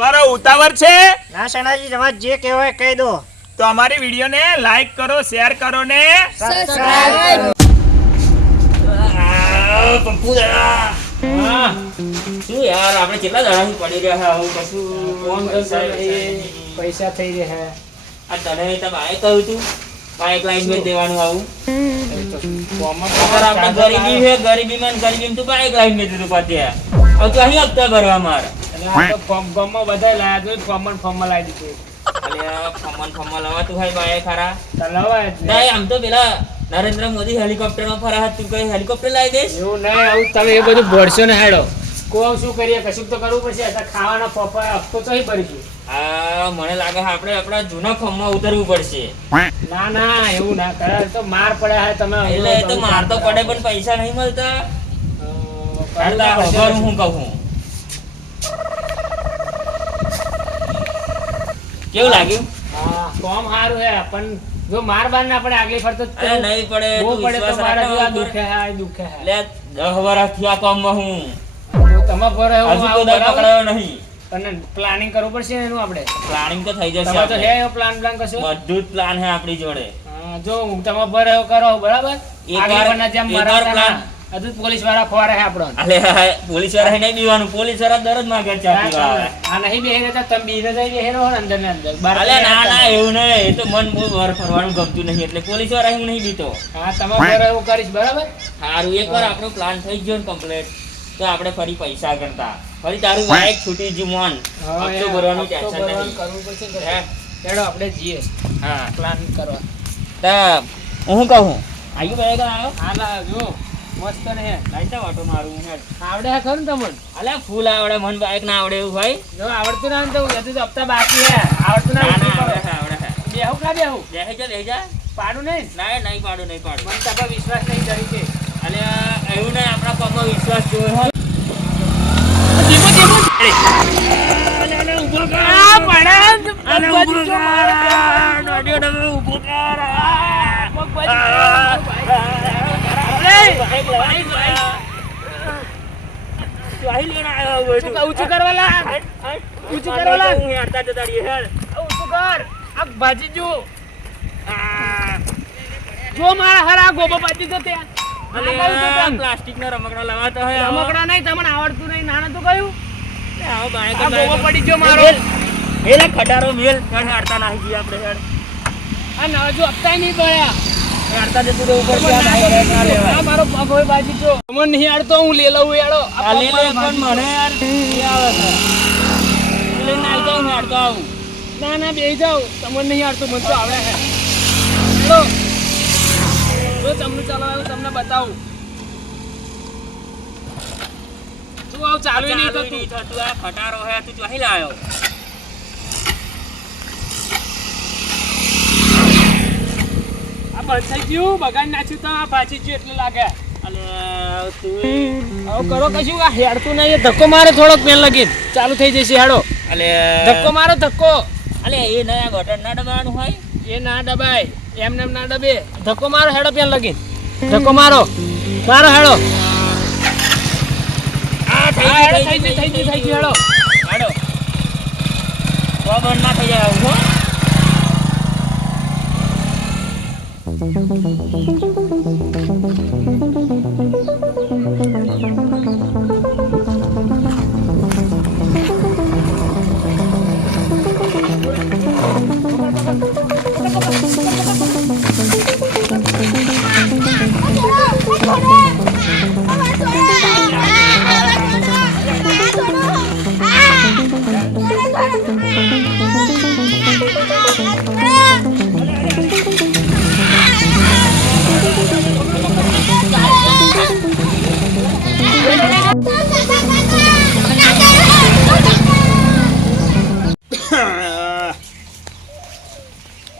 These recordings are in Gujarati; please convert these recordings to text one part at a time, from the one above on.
મારો ઉતાવળ છે ના સણાજી તમારે જે કહેવાય કહી દો. તો અમારી વિડીયોને લાઈક કરો, શેર કરો ને સબસ્ક્રાઇબ કરો. શું યાર આપણે કેટલા દાડાથી પડી રહ્યા હું કશું ફોન પૈસા થઈ રહ્યા. આ તને તો બાઈક કહ્યું તું બાઈક લાઈન મેં દેવાનું આવું અગર આપણે ગરીબી છે ગરીબીમાં તું બાઈક લાઈન મેં દીધું પાત્યા હવે તો અહીં હપ્તા ભરવા મારા ગમમાં બધા લાયા તો ફોર્મમાં લાવી દીધું. અલ્યા ફમલ લવાતું હોય બાઈક ખરા લવાય નહીં આમ તો પેલા નરેન્દ્ર મોદી હેલિકોપ્ટરમાં ફરા તું કઈ હેલિકોપ્ટર લાવી દઈશ એવું નહીં. આવું તમે એ બધું ભરશો ને હેડો કોણ શું કરીએ કશું તો કરવું પડશે. ખાવાના પપ્પા હપ્તો તો ભરીશું. આ મને લાગે આપણે આપણા જૂના ફોર્મમાં ઉતરવું પડશે. ના ના એવું ના કરે તો માર પડ્યા હે તમે. એટલે તો માર તો પડે પણ પૈસા નહીં મળતા. હું કહું કેવું લાગ્યું? હા કોમ સારું હે પણ જો માર બાર ના પડે આગલી ફરતો નહીં પડે બહુ તું પડે તો વિશ્વાસ મારા રાખ જેવા ને દુખે હે દુખે હે. લે 10 વર્ષથી આ કામમાં હું તમે પર હજુ તો દર પકડાયો નહીં. અને પ્લાનિંગ કરવું પડશે ને એનું આપણે. પ્લાનિંગ તો થઈ જશે તમે તો હે આપણે. એવો પ્લાન કશું. બધું જ પ્લાન હે આપણી જોડે. હા, જો હું તમે પર એવો કરો બરાબર. એકવાર- આગળ પરના જેમ એકવાર મરાતા plan. ના. હજુ પોલીસ વાળા ખોવારે હે આપણો. અલે પોલીસ વાળા નહીં બીવાનું પોલીસ વાળા દરજ માંગે ચા પીવા આવે. આ નહીં બેહી રહેતા તમે બીને જઈ બેહી રહો ને અંદર ને અંદર. બહાર અલે નહીં ના રહેતા. ના એવું નહીં એ તો મન બહુ વાર ફરવાનું ગમતું નહીં એટલે પોલીસ વાળા હું નહીં બીતો. હા તમે પર એવું કરીશ બરાબર. સારું એકવાર આપણો પ્લાન થઈ ગયો ને કમ્પ્લીટ તો આપણે ફરી પૈસા કરતા ફરી તારું બાઈક છૂટી ગયું મન હપ્તો ભરવાનું ટેન્શન નહીં. કરવું પડશે ને. હે? હેડો આપણે જઈએ હા પ્લાન કરવા. તા હું કહું આયુ બાઈક આવ્યો હા લા જો મસ્ત ને હે. લાઈટા વાટો મારું હેડ. આવડે હે ખરું ને તમને? અલે ફૂલ આવડે મન બાઈક ના આવડે એવું ભાઈ. જો આવડતું ના હોય તો હજુ તો હપ્તા બાકી હે. આવડતું ના ના હોય ના તો આવડે હે બેહું કા બેહું? બેહી જા પાડું નહીં ના નહીં પાડું નહીં પાડું. મને તાપા વિશ્વાસ નહીં કરી છે. અલે એવું નહીં આપણા પગમાં વિશ્વાસ જોયો હો. ઊંચું કરવા લાગ. ઊંચું કરવા લાગ. ઊંચું કર. આ ભાજી જો. જો મારા હરા ગોબો ભાજી તો ત્યાં. પ્લાસ્ટિક ના રમકડા લવાતા હોય રમકડા નહીં તમને આવડતું નહીં નાના તો કયું આવો બાઈક આ ગોબો પડી ગયો મારો. એટલે ખટારો મેલ હેડ હાડતા નાખી જઈએ આપણે હેડ આ ના જો હપ્તા નહીં પડ્યા. હાડતા જતું તો ઉપર થી આ બાઈક ના લેવાય. આ મારો પગ હોય બાજી જો. મને નહીં આડતો હું લે લઉં યાડો. આ લે લે પણ મને યાર એ આવે છે લે ના તો હું હાડતો આવું. ના ના બેહી જાઓ તમને નહીં આડતું મને તો આવડે છે. હેલો જો તમને ચલાવવાનું તમને બતાવું. તું આવ ચાલુ નહીં ચાલુ થતું. નહીં થતું આ ખટારો હે તું જોઈ લાયો. આ બંધ થઈ ગયું બગાડી નાખ્યું તો આ ભાજી ગયું એટલે લાગે. અલે તું આવું કરો કશું આ હેડતું નહીં. એ ધક્કો મારે થોડોક પેન લગી ચાલુ થઈ જશે હેડો. અલે ધક્કો મારો ધક્કો. અલે એ નયા બટન ના દબાવવાનું હોય. એ ના દબાય એમને એમ ના દબે. ધક્કો મારો હેડો પેન લગી ધક્કો મારો મારો હેડો. આ હા હેડો થઈ ગયું હેડો. હાડો તો બંધ ના થઈ જાય આવું હો.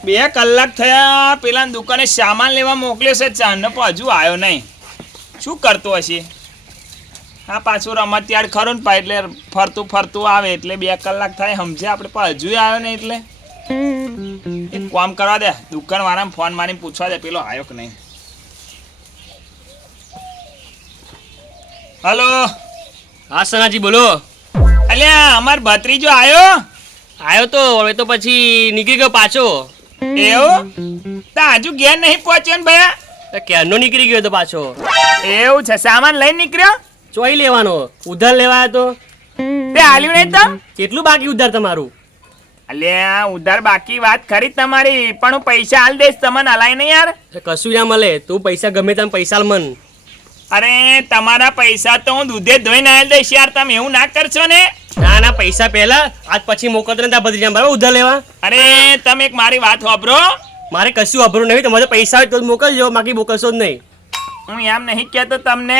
બે કલાક થયા પેલા દુકાને સામાન લેવા મોકલ્યો છે ચાંદનો પણ હજુ આવ્યો નહીં. શું કરતો હશે? હા પાછું રમત યાર ખરો ને એટલે ફરતું ફરતું આવે એટલે 2 કલાક થાય સમજે આપણે પણ હજુ આવ્યો નહીં. એટલે એક કામ કરવા દે દુકાન વાળાને ફોન મારીને પૂછવા દે પેલો આવ્યો કે નહીં. હલો હા સનાજી બોલો. અલ્યા અમાર ભત્રીજો આયો તો હવે તો પછી નીકળી ગયો પાછો. એવું તા હજુ ઘેર નહીં પહોંચ્યો ને ભયા? તો ક્યારનો નીકળી ગયો તો પાછો. એવું છે, સામાન લઈને નીકળ્યો? ચોઈ લેવાનો ઉધાર લેવાયો તો તે આલ્યું નહીં તો? કેટલું બાકી ઉધાર તમારું? અલ્યા ઉધાર બાકી વાત ખરી તમારી, પણ હું પૈસા હાલ દઈશ, તમને હલાય નહીં યાર. કશું ના મળે, તું પૈસા ગમે તેમ પૈસા મન. અરે તમારા પૈસા તો હું દૂધે ધોઈને આલ દઈશ યાર, તમે એવું ના કરશો ને. ના પૈસા પહેલા, આજ પછી મોકલતો ને ભત્રીજા બરાબર ઉધાર લેવા. અરે તમે એક મારી વાત સાંભળો. મારે કશું અભરું નહીં, તમારે પૈસા હોય તો મોકલજો, બાકી મોકલશો જ નહીં. હું એમ નહીં કહેતો તમને,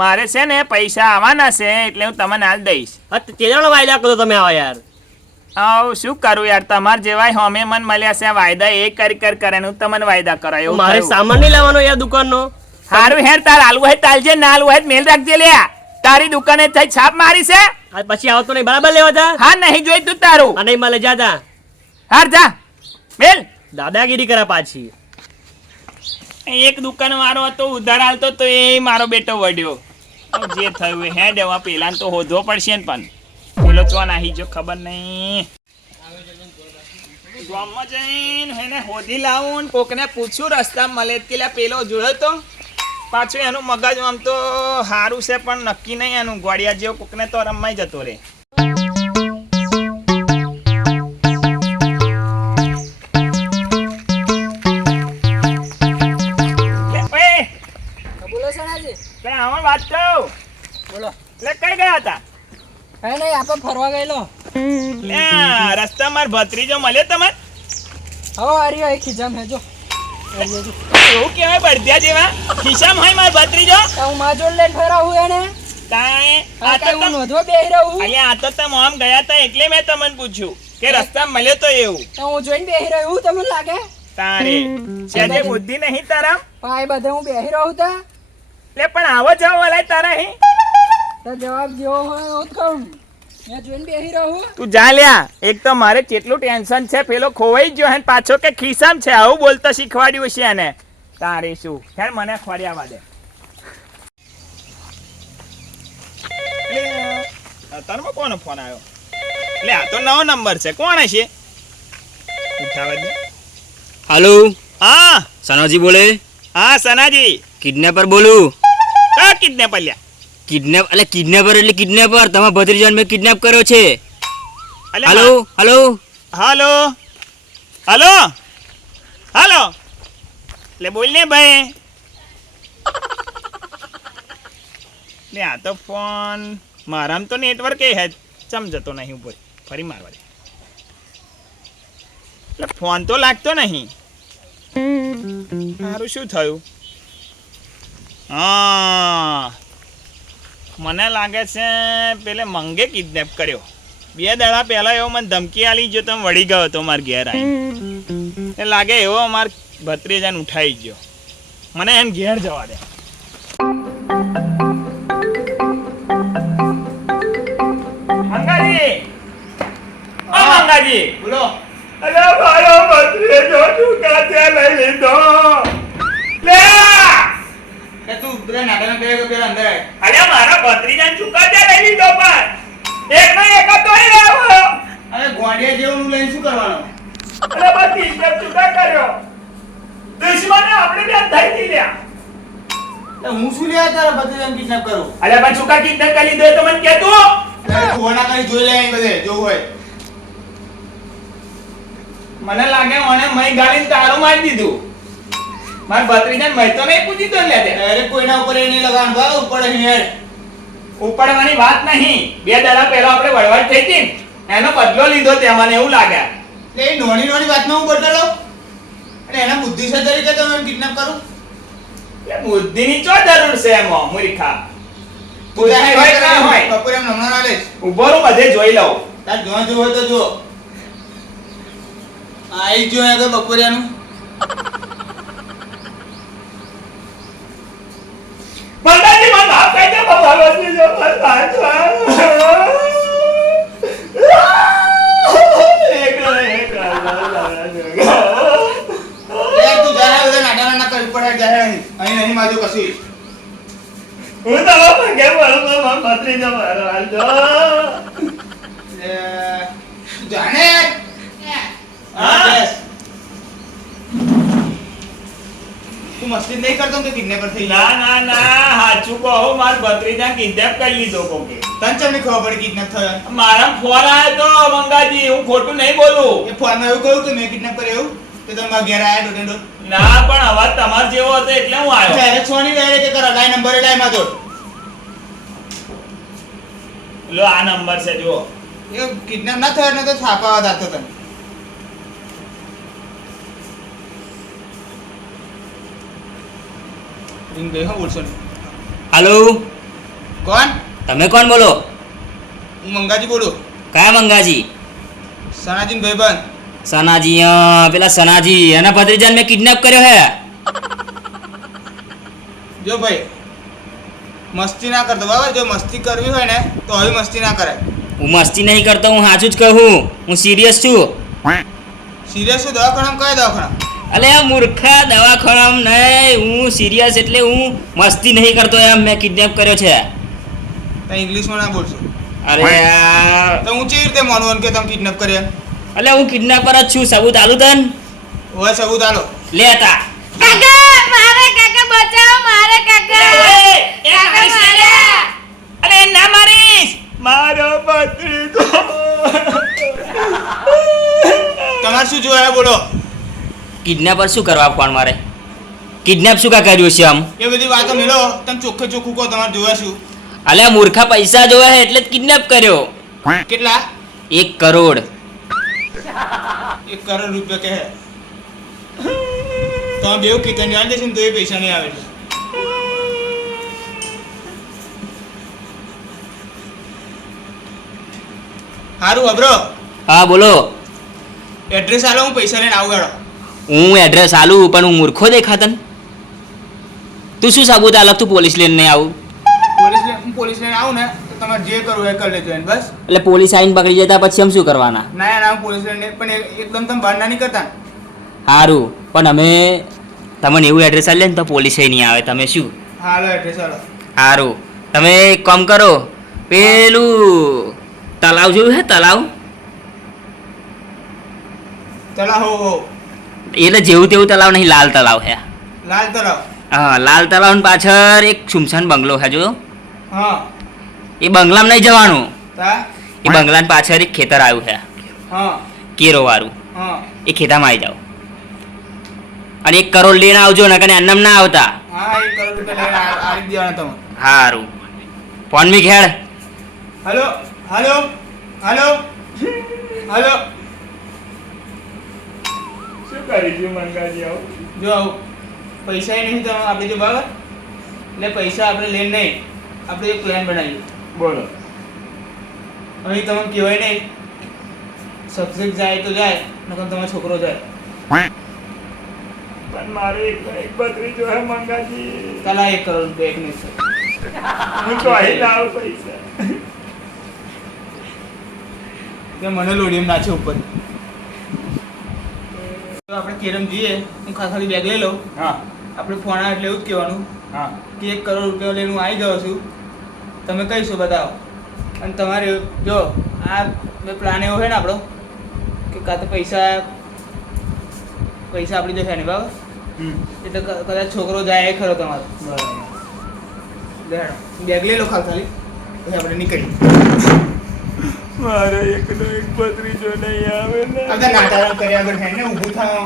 મારે છે ને પૈસા આવવાના છે એટલે હું તમને હાલ દઈશ. હા તેનો વાયદા કરો તમે આવા યાર. આવ શું કરું યાર, તમાર જેવાય હોમે મન મળ્યા છે, વાયદા એ કરી કરે ને હું તમને વાયદા કરાય એવું મારે થયું. સામાન નહીં લાવવાનો યાર દુકાનનો. હારું હેર તાર હાલવું હોય તાલજે, ના હાલવું હોય મેલ રાખજે લ્યા. તારી દુકાને થઈ છાપ મારી છે. આજ પછી આવતો નહીં બરાબર લેવા જા. હા નહીં જોઈ તું તારું. અને માલે જા જા. હાર જા મેલ. દાદાગીરી કરા પાછી. એક દુકાન વાળો હતો ઉધાર હાલતો તો એ મારો બેટો વડ્યો. જે થયું એ હે દેવા પેલા તો હોધવો પડશે ને, પણ પેલો ચો નાહી જો ખબર નહીં. ગામમાં જઈને એને હોધી લાવું, કોકને પૂછ્યું રસ્તા મળે કે લ્યા પેલો જોયો તો, પાછું એનું મગજ આમ તો સારું છે પણ નક્કી નહીં એનું, ગોળિયા જેવો કોકને તો રમાઈ જતો રે. બોલો સણાજી. વાત કહું. બોલો. એટલે કઈ ગયા હતા? કઈ નહીં, આપણે ફરવા ગયેલો. રસ્તા માર ભત્રીજો મળ્યો તમે? હવે આર્યો એ ખીજામ હેજો. એવું કેવાય બળદિયા જેવા ખિસ્સામાં હોય માર ભત્રીજો? હું માં જોડ લઈને ફરાવું એને. તાય આ તો હું નોંધવા બેહી રહું. અલ્યા આ તો તમે આમ ગયા હતા એટલે મેં તમને પૂછ્યું કે રસ્તા મળ્યો તો એવું. તો હું જોઈને બેહી રહ્યું તમને લાગે? તારે છે બુદ્ધિ નહીં તારા? ભાઈ બધે હું બેહી રહું તા. લે પણ આવો જાવ વલાય તારા હે. તો જવાબ જેવો હોય એવું જ કહું. મેં જોઈને બેહી રહું. તું જા લ્યા. એક તો મારે કેટલું ટેન્શન છે, પેલો ખોવાઈ ગયો હે પાછો કે ખિસ્સામ છે, આવું બોલતા શીખવાડ્યું છે એને. તારે શું ખેર મને ખોડ્યા દે. તારમાં કોનો ફોન આવ્યો? એટલે આ તો નવો નંબર છે, કોણ હશે? ઉઠાવા દે. હાલો, હા સનાજી બોલે. હા સનાજી. કિડનેપર બોલું. કા કિડનેપ લ્યા? કિડનેપર એટલે કિડનેપર. તમારા ભત્રીજાને મેં કિડનેપ કર્યો છે. અલ્યા, હાલો હાલો હાલો હાલો હાલો. એટલે બોલ ને ભાઈ. લે આ તો ફોન મારામાં તો નેટવર્ક એ હે સમજતો નહીં ઉપર ફરી મારવા દે. એટલે ફોન તો લાગતો નહીં. મારું શું થયું? હા મને લાગે છે પેલે મંગે કિડનેપ કર્યો. 2 દાડા પહેલા એવો મને ધમકી આલી જો તમે વળી ગયો તો મારા ઘેર આવી. એ લાગે એવો અમાર ભત્રીજાને ઉઠાઈ ગયો. મને એમ ઘેર જવા દે. મંગાજી, ઓ મંગાજી બોલો. અરે મારો ભત્રીજો ચૂકા ત્યાં લઈ લીધો. લે કે તું પેલા નાટાના કર્યા પેલા અંદર આય. અરે મારા ભત્રીજાને ચૂકા ત્યાં લઈ લીધો, પણ એકનો એક તો અહીં રહ્યો. અરે ગોંડિયા જેવું લઈને શું કરવાનો? અરે બસ કિડનેપ ચૂકા કર્યો. દુશ્મને આપણે ત્યાં થઈ ગઈ લ્યા. તો હું શું લેવા તારા ભત્રીજાને કિડનેપ કરું? અરે પણ ચૂકા કિડનેપ કરી લીધો તો મને કહેતો. તારે ફોના કરી જોઈ લે અહીં બધે જોવું હોય. મને લાગે મને મય ગાલીને તારું મારી દીધું. માર ભત્રીજાને મય તો નહીં પૂછી તો લે દે. અરે કોઈના ઉપર એ નહીં લગાવવાનું ભાવ ઉપર હેડ. ઉપાડવાની વાત નહીં. 2 દાડા પહેલા આપણે વળવાટ થઈ હતી ને, એનો બદલો લીધો તે મને એવું લાગે. એટલે એ નોની નોની વાતમાં હું બદલો લઉં? અને એના બુદ્ધિશાળી તરીકે તો હું કિડનેપ કરું? એટલે બુદ્ધિની ચો જરૂર છે એમાં મૂર્ખા. તું બુદ્ધિ હોય કે ના હોય? બપોરે એમ હમણાં ના લઈશ. ઉભો રહું બધે જોઈ લઉં. તાર જોવા જેવું હોય તો જો. આઈ જો આગળ બપોરિયાનું. મંગાજી મને માફ કરી દે બાબા, ભત્રીજો મને માફ કર. લે તું જાણે બધા નાટા ના કરી પડે જાણે અહીં નહીં માજો કશું. હું તો પગે પડું, મારા ભત્રીજો મારો હાલ જો. જાણે હા? બેસ. તું મસ્તી નહીં કરતો કે કિડનેપર થઈ ના ગયા? ના ના સાચું કહો માર ભત્રીજા કિડનેપ કરી લીધો કોકે તને ચમ નહીં ખબર પડી કિડનેપ થયો? મારા ફોન આવ્યો તો મંગાજી હું ખોટું નહીં બોલું એ ફોનમાં એવું કહ્યું કે મેં કિડનેપ કર્યો એવું? તો તમે મારા ઘેર આયા દોઢ દોઢ. ના પણ અવાજ તમાર જેવો હતો એટલે હું આવ્યો ડાયરેક્ટ સોની ડાયરેક્ટ કે કરો લાઈ નંબર લાઈ માં દોડ. લો આ નંબર છે જુઓ એ કિડનેપ ના થયો ને તો છાપાવા દાતો તને. રિંગ ગઈ હો બોલશો નહીં. હાલો, કોણ? તમે કોણ બોલો? હું મંગાજી બોલું. કયા મંગાજી? સનાજીન ભાઈબંધ. સનાજી, પેલા સનાજી એના ભત્રીજાને મેં કિડનેપ કર્યો હે. જો ભાઈ મસ્તી ના કરતો બરાબર. જો મસ્તી કરવી હોય ને તો હવે મસ્તી ના કરાય. હું મસ્તી નહીં કરતો, હું સાચું જ કહું. હું સિરિયસ છું. સિરિયસ છું? દવાખાનામાં કયા દવાખાના? અલે આ મૂર્ખા, દવાખાનામાં નહીં. હું સિરિયસ એટલે હું મસ્તી નહીં કરતો એમ. મેં કિડનેપ કર્યો છે. તો ઇંગ્લિશમાં ના બોલશો. અરે યાર, તો હું કેવી રીતે માનવું કે તમે કિડનેપ કર્યા? અલે હું કિડનેપર જ છું. સબૂત આલું તન હવે સબૂત આલો. લેતા. કાકા મારે કાકા બચાવો મારે કાકા કાકા મારે અરે ના મારીશ મારો ભત્રીજો તમારે શું જોયા બોલો? કિડનેપર શું કરવા ફોન મારે? કિડનેપ શું કા કર્યું છે આમ? એ બધી વાતો મેલો. તમે ચોખ્ખે ચોખ્ખું કહો તમારે જોયા શું? અલે મૂર્ખા, પૈસા જોવા હે એટલે જ કિડનેપ કર્યો. કેટલા? 1 કરોડ. 1 કરોડ રૂપિયા કહે. તમે બેવ કિતન જાણ દેશે ને તો એ પૈસા નહીં આવે. સારું અબરો હા બોલો. એડ્રેસ આલો, હું પૈસા લઈને આવું. હેડો. હું એડ્રેસ આલું પણ હું મૂર્ખો દેખાતન? તું શું સાબુત આલક? તું પોલીસ લઈને નહીં આવું? હું પોલીસ લઈને આવું ને તો તમારે જે કરવું એ કરી લેજો એને બસ. એટલે પોલીસ આવીને પકડી જતા પછી અમે શું કરવાના? ના ના, હું પોલીસ લઈને પણ એકદમ તમે બહાર ના નહીં કરતા ને. સારું, પણ અમે તમને એવું એડ્રેસ આલે ને તો પોલીસ નહીં આવે. તમે શું? હાલો એડ્રેસ આલો. સારું, તમે એક કામ કરો. પેલું તલાવ જોયું હે? તલાવ ચલા હો એટલે જેવું તેવું તલાવ નહીં, લાલ તલાવ હે. લાલ તલાવ. હા, લાલ તલાવ પાછળ એક સુમસાન બંગલો છે જો. હા એ બંગલામાં નહીં જવાનું. તા એ બંગલાની પાછળ એક ખેતર આવ્યું છે હા કેરો વાળું. હા એ ખેતામાં આવી જાઓ અને 1 કરોડ લઈને આવજો, નકર એમ ના આવતા. હા 1 કરોડ રૂપિયા લઈને આવી દેવાના તમે. સારું, ફોન મી ખેડ. હાલો હાલો હાલો હાલો. શું કરીશું મંગાજી આવું જો આવું પૈસા નહીં તમે આપણે જો બરાબર. એટલે પૈસા આપણે લઈને નહીં, આપણે એક પ્લાન બનાવીએ. બોલો અહીં તમને કહેવાય નહીં, સક્સેસ જાય તો જાય, નકર તમારો છોકરો જાય. પણ મારે એક ભત્રીજો હે મંગાજી કાલા 1 કરોડ રૂપિયા એક નહીં છે. હું તો અહીં લાવું પૈસા કે મને લોડીમ નાખે ઉપર. તો આપણે કેરમ જઈએ, હું ખાલી બેગ લઈ લઉં. હા આપણે ફોન આવે એટલે એવું જ કહેવાનું હા કે 1 કરોડ રૂપિયા લઈને હું આવી ગયો છું, તમે કહીશું બતાવો. અને તમારે જો આ પ્લાન એવો છે ને આપણો કે કાં તો પૈસા આપણી જશે ને બરાબર. એટલે કદાચ છોકરો જાય એ ખરો તમારો. બરાબર, બેગ લઈ લો ખાલી પછી આપણે નીકળીએ. મારે એકનો એક ભત્રીજો નહીં આવે ને આપણે નાટારા કર્યા વગર થાય ને ઊભું થાવ.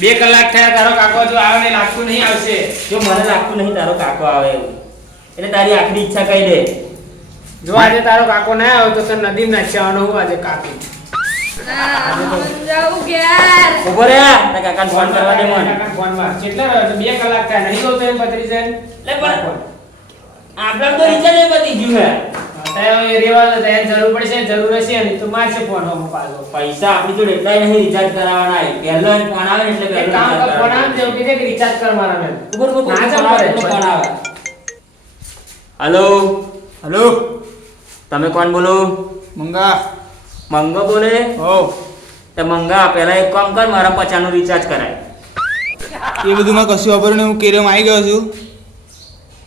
બે કલાક થયા તારો કાકો જો આવે ને લાગતું નહીં આવશે. જો મને લાગતું નહીં તારો કાકો આવે એવું, એટલે તારી આખરી ઈચ્છા કહી દે. જો આજે તારો કાકો ના આવ્યો તો તને નદી નાખવાનો હું આજે કાકો. જાઉં ઘેર ઉભો રે, તારા કાકાને ફોન કરવા દે મને. કાકા ફોનમાં કેટલા રહ્યો? 2 કલાક થયા નહીં ગયો તો એમ પતરી જાય. લે પણ આપણે તો રિચાર્જ પતી ગયું હે. એ રેવા દો, એને જરૂર પડશે, જરૂર હશે ને તો મારશે ફોન હમો પાછો. પૈસા આપણી જોડે એટલાય નહીં રિચાર્જ કરાવવાના પહેલો એને ફોન આવે ને એટલે એક પહેલો કામ કર, recharge ફોન કરાવવાનો. આમ દેવું કીધે કે રિચાર્જ કર મારા મેં. ઉપર ઉપર ના ફોન ચાલ આવે કરે. એટલે ફોન આવે. હલો, હલો તમે કોણ બોલો? મંગા મંગો બોલે? હો તે મંગા પહેલા એક કામ કર, મારા 50 નું રિચાર્જ કરાય. એ બધું માં કશું ખબર નહીં, હું કેરેમાં આવી ગયો છું.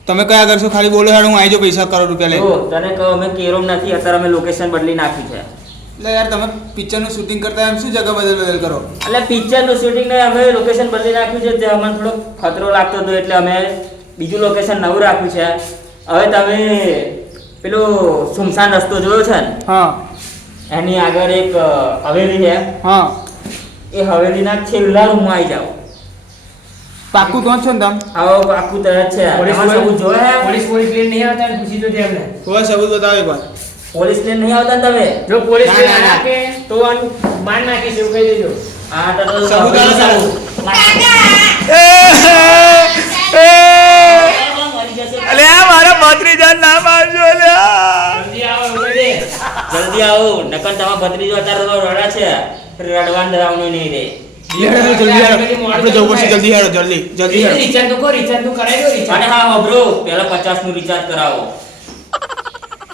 તમે કયા કરશો ખાલી બોલો યાર, હું આવી જાઉં પૈસા કરોડ રૂપિયા લઈને. જો તને કહો અમે કેરોમ નથી, અત્યારે અમે લોકેશન બદલી નાખી છે. એટલે યાર તમે પિક્ચરનું શૂટિંગ કરતા એમ શું જગ્યા બદલ કરો? એટલે પિક્ચર નું શૂટિંગ ને અમે લોકેશન બદલી નાખ્યું છે, ત્યાં અમને થોડો ખતરો લાગતો હતો એટલે અમે બીજું લોકેશન નવું રાખ્યું છે. હવે તમે પેલો સુમસાન રસ્તો જોયો છે ને, હા એની આગળ એક હવેલી છે, હા એ હવેલીના છેલ્લા રૂમમાં આવી જાઓ. પાક્કું તો છો ને તમે? આવો આખું તરત છે. પોલીસ તમારે સબૂત જોવે હે? પોલીસ લઈને નહીં આવતા ને પૂછી જોજે એમને. કોઈ સબૂત બતાવો એકવાર. પોલીસ લઈને નહીં આવતા ને તમે? જો પોલીસ ના, લઈને ના, ના. આવ્યા કે તો આનું માર નાખીશ એવું કહી દેજો. હા તો સબૂત આવો, સબૂત. અલે આ મારા ભત્રીજા ના મારજો લે. જલ્દી આવો એવું કહી દે. જલ્દી આવો, નકર તમારા ભત્રીજો અત્યારે તો રડા છે, રડવાનું ડરાવવાનું નહીં રે. જલ્દી હેડો, આપણે જવું પડશે. જલ્દી હેડો, જલ્દી જલ્દી હેડો. રિચાર્જ તો કહો, રિચાર્જ તો કરાવી દો અને રિચાર્જ. હા વાપરો, પહેલા 50 નું રિચાર્જ કરાવો.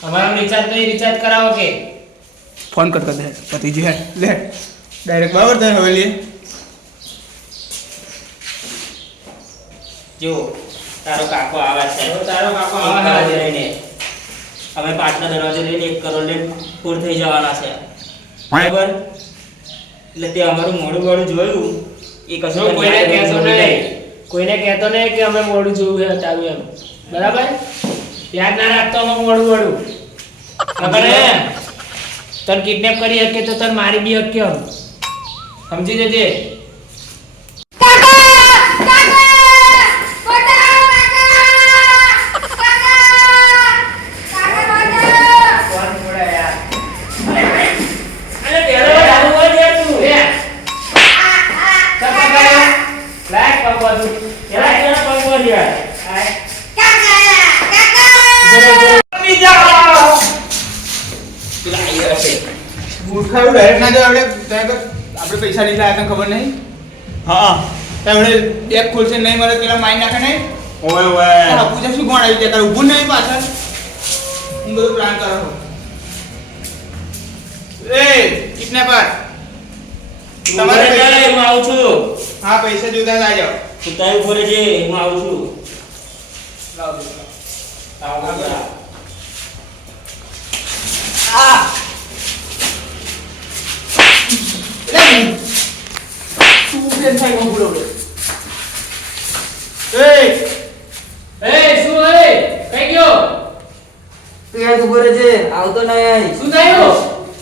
અમારા રિચાર્જ તો એ રિચાર્જ કરાવો કે ફોન કર દે પતિજી હેડ લે ડાયરેક્ટ બરાબર થાય હવેલી. જો તારો કાકો આવે છે, તારો કાકો એક આવે કરોડ છે. લઈને અમે પાટલા દરવાજો લઈને 1 કરોડ લઈને પૂર થઈ જવાના છે, બરાબર? એટલે તે અમારું મોડું જોયું એ કશું જો કોઈને યાદ કહેતો નથી. નહીં, કોઈને કહેતો નહીં કે અમે મોડું જોયું છે તારું એમ, બરાબર? યાદ ના રાખતો અમે મોડું ખબર હે? તને કિડનેપ કરી શકે તો તને મારી બી શકે એમ. સમજી જજે. કોણ છોડે યાર? અરે પેલો ડાબુ બોલ યાર તું. લે. ચપ્પા કર્યો. લાય પગ બાજુ. પેલા પેલા પગ બોલ યાર. આય. પેલા આવી ગયા છે. મૂર્ખાયું ડાયરેક્ટ ના જાવ. આપણે પૈસા લીધા તને ખબર નહીં? હા આપણે બેગ ખોલશે નહીં મળે પેલા મારી નાખે નહીં. ઓય ઓય પૂજા શું કોણ આવી ત્યાં ઊભું નહીં પાછળ. હું બધું પ્લાન કરો છું. એ કિડનેપર તમારે તમારે હું આવું છું. હા પૈસા જોતા જ આ જાઓ. તું તારી ઉપર છે, હું આવું છું. લાવો દો. આવો બરા. તું ઉભેન થાય હું બોલો. એ શું હે? કઈ ગયો? તું યાર ઉપર છે, આવતો નહીં. શું થયું?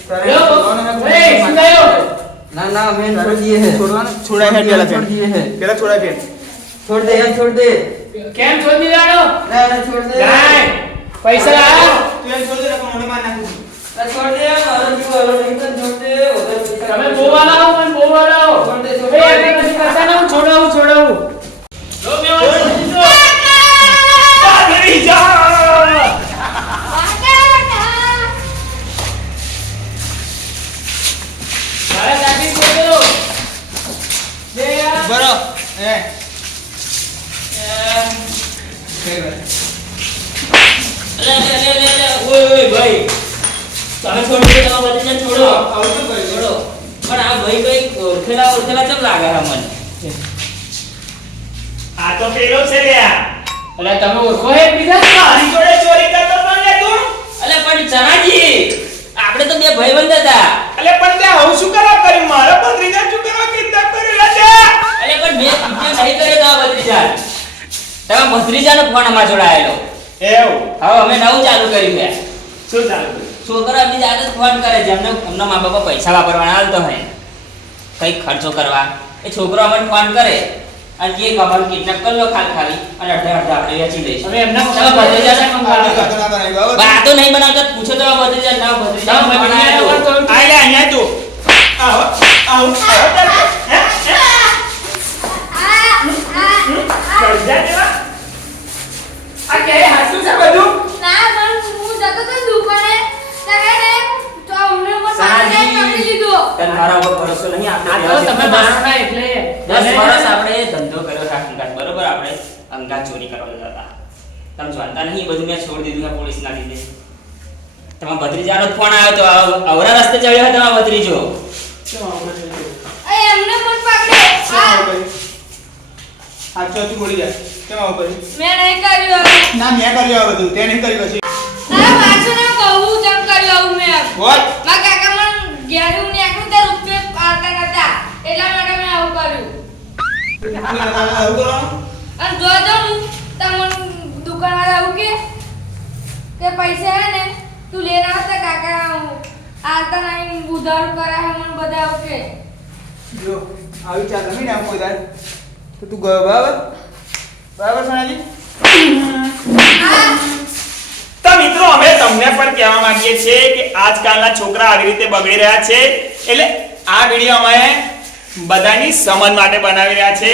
તારે યો, છોડવાનો નથી. એ, શું થયું? ના ના મેં છોડ દિए है. છોડાય છે પેલા छोड़ दिए हैं. પેલા છોડાય પેન. छोड़ दे यार, छोड़ दे. કેમ છોડી દીધાનો? ना ना छोड़ दे. લાય. પૈસા લાવ. તું એમ છોડી દે પણ મને માર નાખું. ना छोड़ दे यार, मारो क्यों वाला नहीं तो छोड़ दे. उधर पैसा તમે બોવાલા આવો, મને બોવાલા આવો. છોડ દે, છોડ એ દે. આપણે પછી કરતા ના, હું છોડાવું. જો મેં વાત સમજી જો. મારા સાથી બોલો. લે યાર. બરો એ ले ले ले ले ले. ओए ओए भाई, તમે છોડ દે, તમે બધી છોડો. આવું તો કરી છોડો. પણ આ ભાઈ કઈ ઓળખેલા ચમ લાગે છે મને. આ તો પેલો છે લ્યા. અલા તમે ઓળખો હે બીજા? મારી જોડે ચોરી કરતો તો ને તું. અલે પણ ચણાજી, આપણે તો બે ભાઈબંધ હતા. અલે પણ તે આવું શું કરવા કર્યું? મારા ભત્રીજા શું કરવા કિડનેપ કર્યું લે તે? અલે પણ મેં કિડનેપ નહીં કર્યો તો ભત્રીજા. તમારા ભત્રીજાનો ફોન અમારા જોડે આવેલો. એવું હવે અમે નવું ચાલુ કર્યું છે. શું ચાલુ કર્યું? છોકરા એમની જાતે જ ફોન કરે, જેમને એમના મા બાપા પૈસા વાપરવાના હાલતો હોય કઈ ખર્ચો કરવા, એ છોકરો અમને ફોન કરે અને કે અમારું કિડનેપ કરી લો ખાલી અને અડધા આપણે વેચી દઈશું. હવે એમના તમે ભત્રીજાને મંગાવો. તો ના બનાવી બરાબર. વાતો નહીં બનાવતા, પૂછો તો ભત્રીજા ના ભત્રીજા તમે ભત્રીજાને બનાવ્યો. ઓળખો. આય લે અહીંયા તું. આવો આવો આવો. હે કરજા દેવા. આ કે હાસુ છે બધું? ના પણ હું જતો તો દુકાને અંગા ચોરી કરવા જતા હતા. તમે જાણતા નહીં, એ બધું મેં છોડી દીધું છે પોલીસના લીધે. તમારા ભત્રીજાનો જ ફોન આવ્યો તો અવરા રસ્તે ચડ્યો હોય તમારો ભત્રીજો. કેમ આવું કર્યું? અરે એમને પણ પકડે કેમ આવું કર્યું? સાચું સાચું બોલી જાય. કેમ આવું કર્યું? મેં નહીં કર્યું હવે ના મેં કર્યું આ બધું, તે નહીં કર્યું પછી. તારા પાછું ના કહું જમ કર્યું આવું મેં બોલ. મારા કાકા મને ઘેરું ને આખું તે રૂપિયા આલતા નતા એટલા માટે મેં આવું કર્યું આવું કરવાનું? અને જો હું તમને દુકાનવાળા આવું કે પૈસા હે ને તું લેને આવતા કાકા આલતા નહીં ઉધાર કરાય મને બધા આવું કે જો આવી ચા ગમી ને આમ કોઈ દાડ તો તું ગયો બરાબર બરાબર સોનાજી. તો મિત્રો અમે તમને પણ કહેવા માંગીએ છીએ કે આજકાલના છોકરા આવી રીતે બગડી રહ્યા છે, એટલે આ વિડીયો અમે બધાની સમજ માટે બનાવી રહ્યા છે.